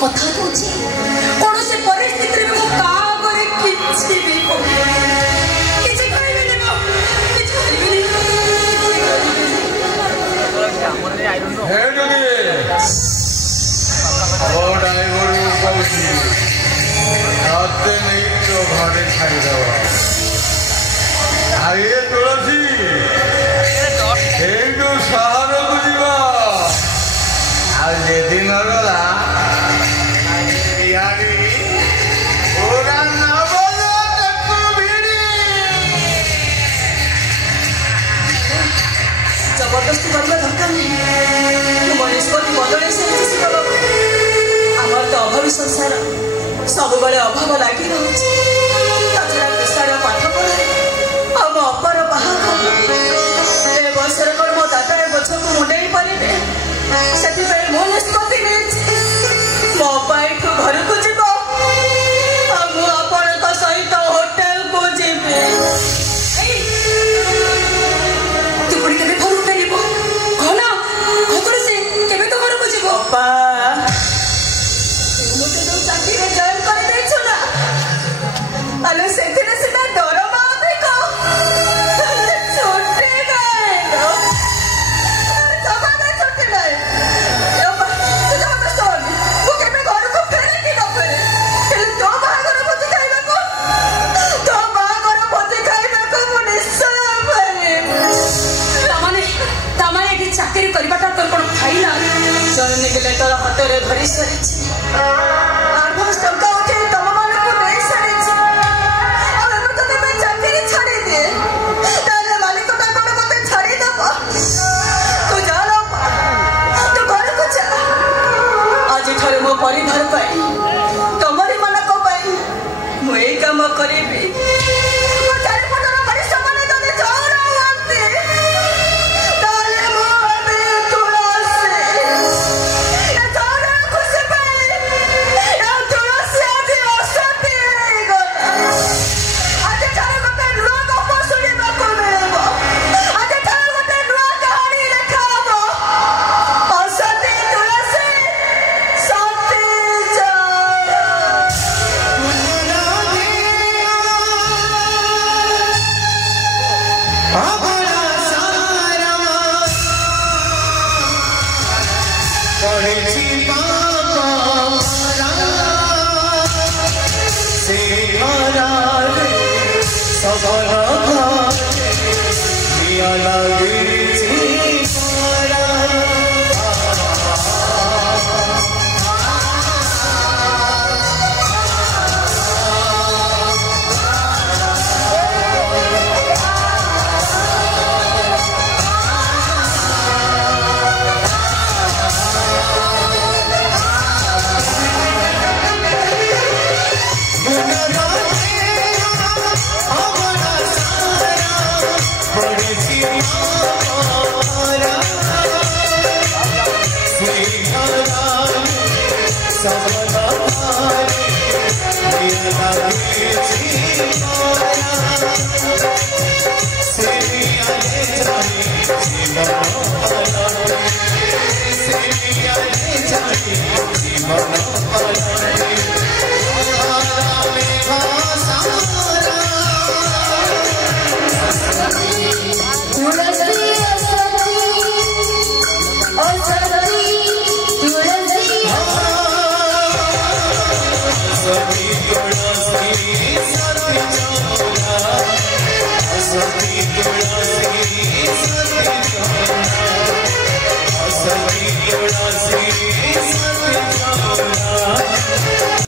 कथा दूची कौन से परिस्थिति में मु का करे किछि भी किछि कहबेनी मु किछि कहबेनी हे डुगी What I will about you. Nothing need to घरे खाई दवा आइए तुलसी एंडू शहर को जीवा आज जे दिन गला यारी पूरा ना बोलो तक भिड़ी जबरदस्ती करना दरकार नहीं मनीषपति बदले से आमर तो अभावी संसार सब बड़े अभाव लगी रही विशाल पाठ पढ़ाए आम अपर बाहर ए बयसर कौन मो दादा ए गछ को मुंडे पारे से मो निष्पत्ति मो पाइठ घर को जीव आपण सहित होटेल को जीवे तुपड़ी के घर उठे कौन से केवे तो घर को जीव मुझे जो चाकरी जॉइन कर देछु ना अले सेथिरे सिना दरमा देखो छोटे गए सभा में छोटे गए तुझे मत सोन वो केबे घर को फेरे कि न फेरे हेले तो बागर भोज खाइबा को मु निश्चय फेरे तमाने कि चाकरी करबाटा तोर कोन फाइना जने निकले तोर हाथ रे धरि सरिछि आठस टंका उठे तम मानको नहीं सरिछि और अब तो मैं चाकरी छाड़ी दे ताले मालिक का कोन मते छाड़ी दब तू जा लो तू घर को जा आज ठारे मो परिवार पाई तमरी मन को पाई मु ए काम करिबी मो चारि पटर परिश्रम ने तने जोरा वांते ताले मो अबे तुलसी ए जोरा खुशी पाई ए तुलसी आज असती गला आज ठारे मते नुआ गप सुनिबा को मिलबो आज ठारे मते नुआ कहानी लेखाबो असती तुलसी सती जा तुलसी